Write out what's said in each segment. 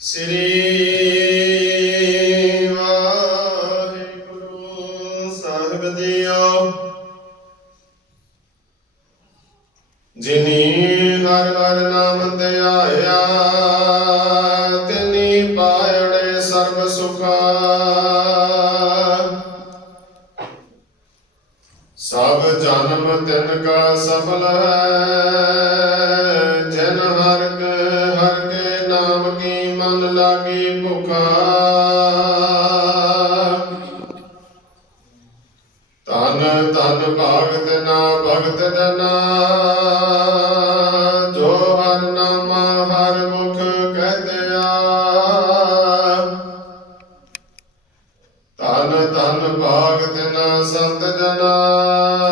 ਸ੍ਰੀ ਵਾਹਿਗੁਰੂ ਸਾਹਿਬ JIO ਜਿਨੀ ਹਰ ਹਰ ਨਾਮ ਧਿਆਇਆ ਤਿਨੀ ਜਨਮ ਤਿਨ ਕਾ ਸਫਲ ਹੈ। ਜਨ ਹਰ ਕੇ ਹਰ ਕੇ ਨਾਮ ਕੀ ਮਨ ਲਾਗੀ ਭੁਖਾ। ਤਨ ਤਨ ਭਾਗਤ ਨਾ ਭਗਤ ਜਨਾ ਜੋ ਹਰ ਨਾਮ, ਹਰ ਮੁਖ ਕਹਤਿਆ। ਤਨ ਤਨ ਭਾਗਤ ਨਾ ਸੰਤ ਜਨਾ।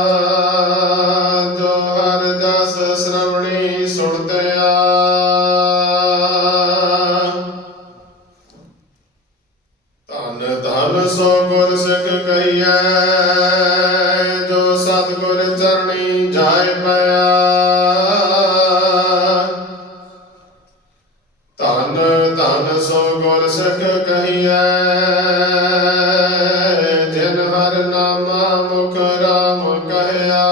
ਧਨ ਧਨ ਸੋ ਗੁਰ ਸਿੱਖ ਕਹੀਐ। ਜਿਨ ਹਰ ਨਾਮਾ ਮੁਖ ਰਾਮ ਕਹਿਆ।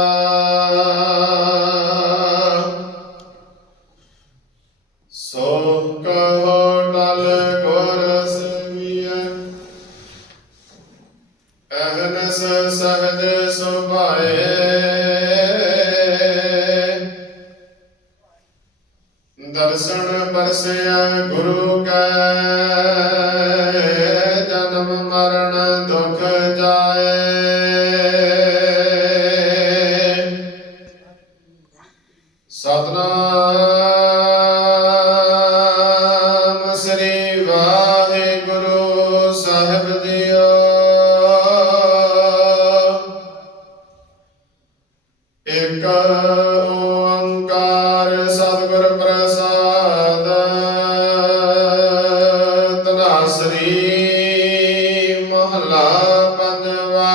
ਸੋ ਕਹੋ ਟਲ ਗੁਰ ਸੇਵੀਐ ਅਹਨਸ ਸਹਜ ਸੁਭਾਏ। ਦਰਸ਼ਨ ਪਰਸਿਆ ਗੁਰੂ ਕੈ ਜਨਮ ਮਰਨ ਦੁਖ ਜਾਏ। ਸਤਨਾਮ ਤਨਾਸਰੀ ਮਹਲਾ ਪੰਜਵਾ।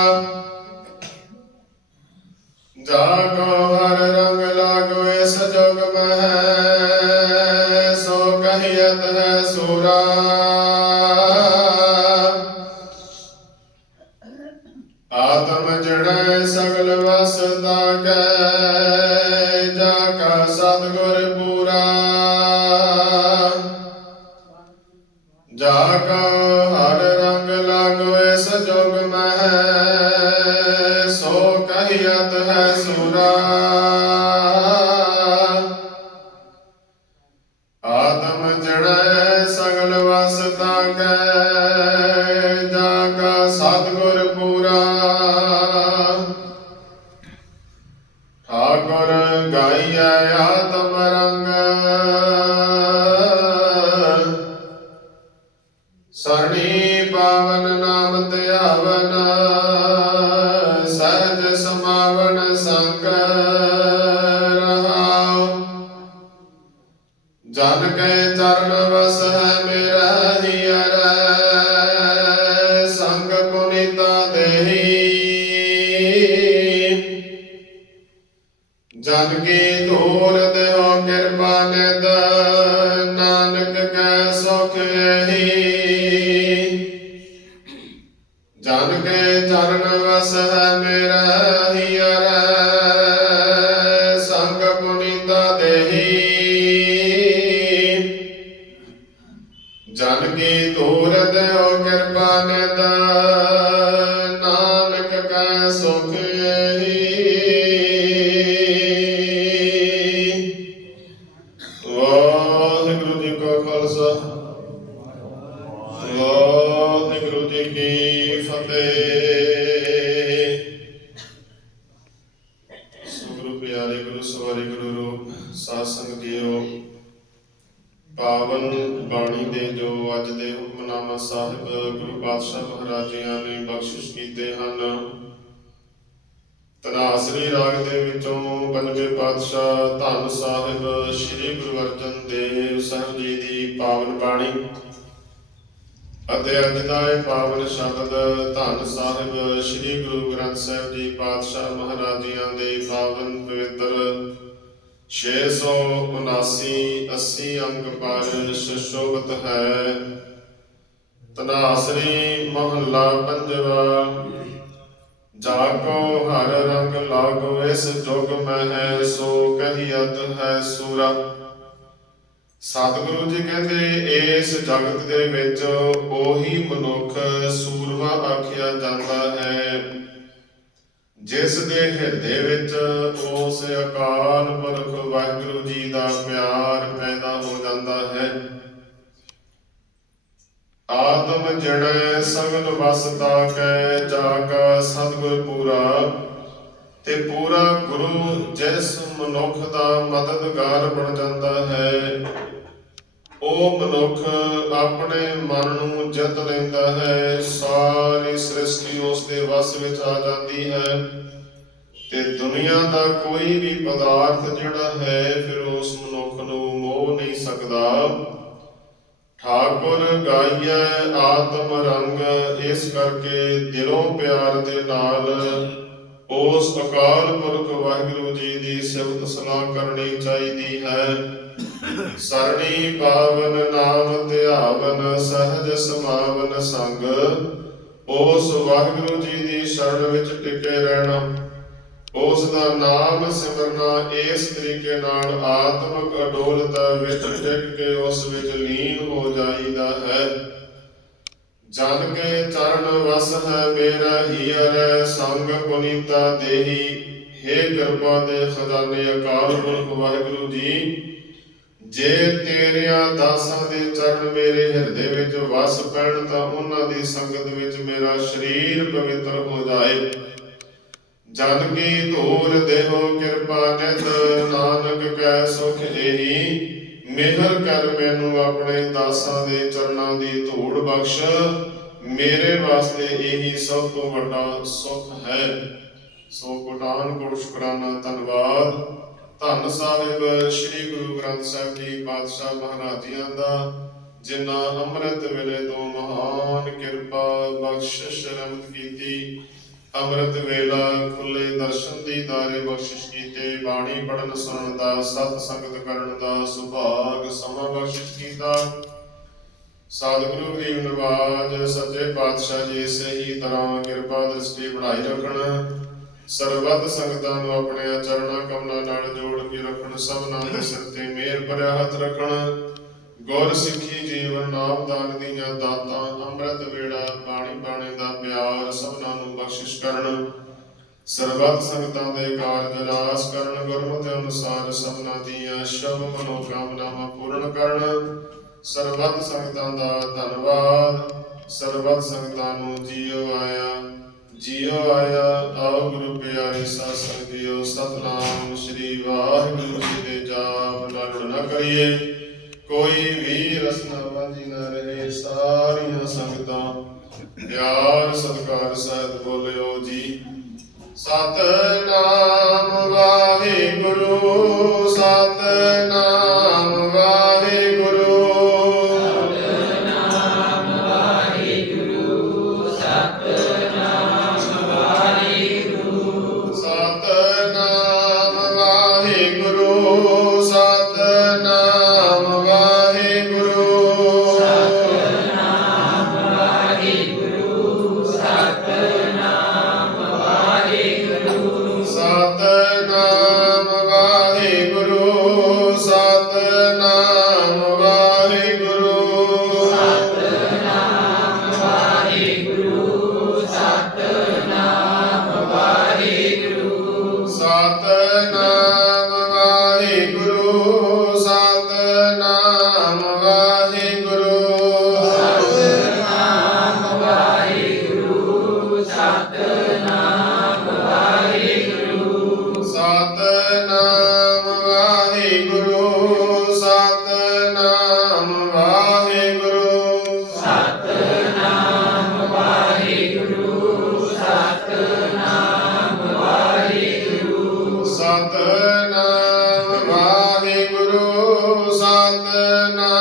ਜਾ ਕੋ ਹਰ ਰੰਗ ਲਾਗੋ, ਇਸ ਮਹਿ ਸੋ ਕਹੀਤ ਹੈ ਸੂਰਾ। ਆਤਮ ਜੜੈ ਸਗਲ ਵਸਦਾ ਕੈ, ਜਾ ਕਾ ਸਤਿਗੁਰ ਜਾ ਸਰਣੀ ਪਾਵਨ ਨਾਮ ਧਿਆਵਨ, ਸਹਿਜ ਸਮਾਵਨ ਸੰਗ ਰਹਾਉ। ਜਨ ਕੇ ਚਰਨ ਵਸ ਹੈ ਮੇਰਾ ਹੀਰ ਸੰਗ ਪੁਨੀਤਾ ਦੇਹੀ। ਜਨ ਕੀ ਧੂਰ ਵਾਹਿਗੁਰੂ ਜੀ ਕੀ ਫਤਿਹ। ਸੁਗੁਰੂ ਪਿਆਰੇ ਗੁਰੂ ਸਵਾਰੀ ਗੁਰੂ ਰੂਪ, ਸਾਧ ਸੰਗਤ ਜੀਓ, ਪਾਵਨ ਬਾਣੀ ਦੇ ਜੋ ਅੱਜ ਦੇ ਹੁਕਮਨਾਮਾ ਸਾਹਿਬ, ਗੁਰੂ ਪਾਤਸ਼ਾਹ ਮਹਾਰਾਜਿਆਂ ਨੇ ਬਖਸ਼ਿਸ਼ ਕੀਤੇ ਹਨ। ਤਨਾਸਰੀ ਰਾਗ ਦੇ ਵਿੱਚੋਂ ਪੰਜਵੇਂ ਪਾਤਸ਼ਾਹ ਧੰਨ ਸਾਹਿਬ, ਸ੍ਰੀ ਗੁਰੂ ਅਰਜਨ ਦੇਵ ਸਾਹਿਬ ਜੀ ਦੀ ਪਾਵਨ ਬਾਣੀ। ਅਤੇ ਅੱਜ ਦਾ ਇਹ ਪਾਵਨ ਸ਼ਬਦ ਧੰਨ ਸਾਹਿਬ, ਸ੍ਰੀ ਗੁਰੂ ਗ੍ਰੰਥ ਸਾਹਿਬ ਜੀ ਪਾਤਸ਼ਾਹ ਮਹਾਰਾਜਿਆਂ ਦੇ ਪਾਵਨ ਪਵਿੱਤਰ 679 80 ਅੰਕ ਪਰ ਸੁਸ਼ੋਭਤ ਹੈ। ਤਨਾਸਰੀ ਮਹੱਲਾ ਪੰਜਵਾ ਜਾ ਕੋ ਹਰ ਰੰਗ ਲਾਗੋ, ਇਸ ਜੁਗ ਮੈਂ ਹੈ ਸੋ ਕਹੀਅਤ ਹੈ ਸੂਰਾ ਸਤਿਗੁਰੂ ਜੀ ਕਹਿੰਦੇ, ਇਸ ਜਗਤ ਦੇ ਵਿੱਚ ਉਹੀ ਮਨੁੱਖ ਸੂਰਮਾ ਆਖਿਆ ਜਾਂਦਾ ਹੈ। ਜਿਸ ਦੇ ਹਿਰਦੇ ਵਿੱਚ ਉਸ ਅਕਾਲ ਪੁਰਖ ਵਾਹਿਗੁਰੂ ਜੀ ਦਾ ਪਿਆਰ ਪੈਦਾ ਹੋ ਜਾਂਦਾ ਹੈ। ਆਤਮ ਜੜੈ ਸਗਲ ਵਸਤਾ ਕੈ ਜਾ ਕਾ ਸਤਿਗੁਰ ਪੂਰਾ। ਤੇ ਪੂਰਾ ਗੁਰੂ ਜਿਸ ਮਨੁੱਖ ਦਾ ਮਦਦਗਾਰ ਬਣ ਜਾਂਦਾ ਹੈ, ਉਹ ਮਨੁੱਖ ਆਪਣੇ ਮਨ ਨੂੰ ਜਿੱਤ ਲੈਂਦਾ ਹੈ, ਸਾਰੀ ਸ੍ਰਿਸ਼ਟੀ ਉਸ ਦੇ ਵਸ ਵਿੱਚ ਆ ਜਾਂਦੀ ਹੈ। ਤੇ ਦੁਨੀਆ ਦਾ ਕੋਈ ਵੀ ਪਦਾਰਥ ਜਿਹੜਾ ਹੈ, ਫਿਰ ਉਸ ਮਨੁੱਖ ਨੂੰ ਮੋਹ ਨਹੀਂ ਸਕਦਾ। ਠਾਕੁਰ ਗਾਈਐ ਆਤਮ ਰੰਗ, ਇਸ ਕਰਕੇ ਦਿਲੋਂ ਪਿਆਰ ਦੇ ਨਾਲ ਉਸ ਅਕਾਲ ਪੁਰਖ ਵਾਹਿਗੁਰੂ ਜੀ ਦੀ ਸਿਫਤ ਸਲਾਹ ਕਰਨੀ ਚਾਹੀਦੀ ਹੈ। ਸਰਣੀ ਪਾਵਨ ਨਾਮ ਧਿਆਵਨ ਸਹਜ ਸਮਾਵਨ ਸੰਗ, ਉਸ ਵਾਹਿਗੁਰੂ ਜੀ ਦੀ ਸ਼ਰਨ ਵਿੱਚ ਟਿਕੇ ਰਹਿਣਾ। ਉਸ ਦਾ ਨਾਮ ਸਿਮਰਨਾ ਇਸ ਤਰੀਕੇ ਨਾਲ ਆਤਮਿਕ ਅਡੋਲਤਾ ਵਿੱਚ ਟਿਕ ਕੇ ਉਸ ਵਿੱਚ ਲੀਨ ਹੋ ਜਾਈਦਾ ਹੈ। ਜਨ ਕੇ ਚਰਨ ਵਸ ਹੈ ਮੇਰਾ ਹੀਰ ਸੰਗ ਪੁਨੀਤਾ ਦੇਹੀ। हे ਕਿਰਪਾ ਦੇ ਖਜ਼ਾਨੇ ਅਕਾਲ ਪੁਰਖ ਵਾਹਿਗੁਰੂ ਜੀ, ਜੇ ਤੇਰਿਆਂ ਦਾਸਾਂ ਦੇ ਚਰਨ ਮੇਰੇ ਹਿਰਦੇ ਵਿੱਚ ਵਸ ਪੈਣ, ਤਾਂ ਉਹਨਾਂ ਦੀ ਸੰਗਤ ਵਿੱਚ ਮੇਰਾ ਸਰੀਰ ਪਵਿੱਤਰ ਹੋ ਜਾਏ। ਜਨ ਕੀ ਧੂਰ ਦੇਹੋ ਕਿਰਪਾ ਨਿਤ, ਨਾਨਕ ਕੈ ਸੁਖ ਏਹੀ ਮਿਹਰ ਕਰ ਮੈਨੂੰ ਆਪਣੇ ਦਾਸਾਂ ਦੇ ਚਰਨਾਂ ਦੀ ਧੂੜ ਬਖਸ਼। ਮੇਰੇ ਵਾਸਤੇ ਇਹੀ ਸਭ ਤੋਂ ਵੱਡਾ ਸੁਖ ਹੈ। ਸੋ ਕੋਟਾਨ ਕੋਟ ਸ਼ੁਕਰਾਨਾ, ਧੰਨਵਾਦ। ਧੰਨ ਸਾਹਿਬ, ਸ੍ਰੀ ਗੁਰੂ ਗ੍ਰੰਥ ਸਾਹਿਬ ਜੀ ਪਾਤਸ਼ਾਹ ਮਹਾਰਾਜਿਆਂ ਦਾ, ਜਿਨ੍ਹਾਂ ਅੰਮ੍ਰਿਤ ਵੇਲੇ ਤੋਂ ਮਹਾਨ ਕਿਰਪਾ ਬਖਸ਼ਿਸ਼ ਰਹਿਮਤ ਕੀਤੀ। ਅੰਮ੍ਰਿਤ ਵੇਲਾ, ਖੁੱਲੇ ਦਰਸ਼ਨ ਦੀ ਦਾਰੇ ਬਖਸ਼ਿਸ਼ ਕੀਤੇ, ਬਾਣੀ ਪੜਨ ਸੁਣਨ ਦਾ, ਸਤ ਸੰਗਤ ਕਰਨ ਦਾ ਸੁਭਾਗ ਸਮਾਂ ਬਖਸ਼ਿਸ਼ ਕੀਤਾ। ਸਤਿਗੁਰੂ ਗਰੀਬ ਨਿਵਾਜ਼, ਸੱਚੇ ਪਾਤਸ਼ਾਹ ਜੀ ਸਹੀ ਤਰ੍ਹਾਂ ਕਿਰਪਾ ਦ੍ਰਿਸ਼ਟੀ ਬਣਾਈ ਰੱਖਣ। ਸਰਬੱਤ ਸੰਗਤਾਂ ਨੂੰ ਆਪਣੇ ਚਰਨਾਂ ਕਮਲਾਂ ਨਾਲ ਜੋੜ ਕੇ ਰੱਖਣ, ਸਭਨਾਂ ਦੇ ਸਿਰ ਤੇ ਮਿਹਰ ਭਰਿਆ ਹੱਥ ਰੱਖਣ। ਗੁਰ ਸਿੱਖੀ ਜੀਵਨ ਨਾਮ ਦਾਨ ਦੀਆਂ ਦਾਤਾਂ, ਅੰਮ੍ਰਿਤ ਵੇੜਾ, ਬਾਣੀ ਬਾਣੇ ਦਾ ਪਿਆਰ, ਸਭਨਾਂ ਨੂੰ ਬਖਸ਼ਿਸ਼ ਕਰਨ। ਸਰਬੱਤ ਸੰਗਤਾਂ ਦੇ ਕਾਰਜ ਰਾਸ ਕਰਨ, ਗੁਰਮਤਿ ਅਨੁਸਾਰ ਸਭਨਾਂ ਦੀਆਂ ਸ਼ਭ ਮਨੋ ਪੂਰਨ ਕਰਨ। ਸਰਬੱਤ ਸੰਗਤਾਂ ਦਾ ਧੰਨਵਾਦ। ਸਰਬੱਤ ਸੰਗਤਾਂ ਨੂੰ ਜੀਓ ਆਇਆ ਜੀਓ ਆਇਆ। ਆਓ ਗੁਰੂ ਪਿਆਰੇ ਸਾਧ ਸੰਗਿਓ ਸਤਨਾਮ। ਸ੍ਰੀ ਵਾਹਿਗੁਰੂ ਜੀ ਦੇ ਜਾਪ ਨਾਲ ਨਾ ਕਰੀਏ। ਕੋਈ ਵੀ ਰਸਨਾ ਵਾਂਝੀ ਨਾ ਰਹੇ ਸਾਰੀਆਂ ਸੰਗਤਾਂ ਪਿਆਰ, ਸਤਿਕਾਰ ਸਹਿਤ ਬੋਲਿਓ ਜੀ। ਸਤਨਾਮ ਵਾਹਿਗੁਰੂ, ਸਤਨਾਮ ਸਤਨਾਮ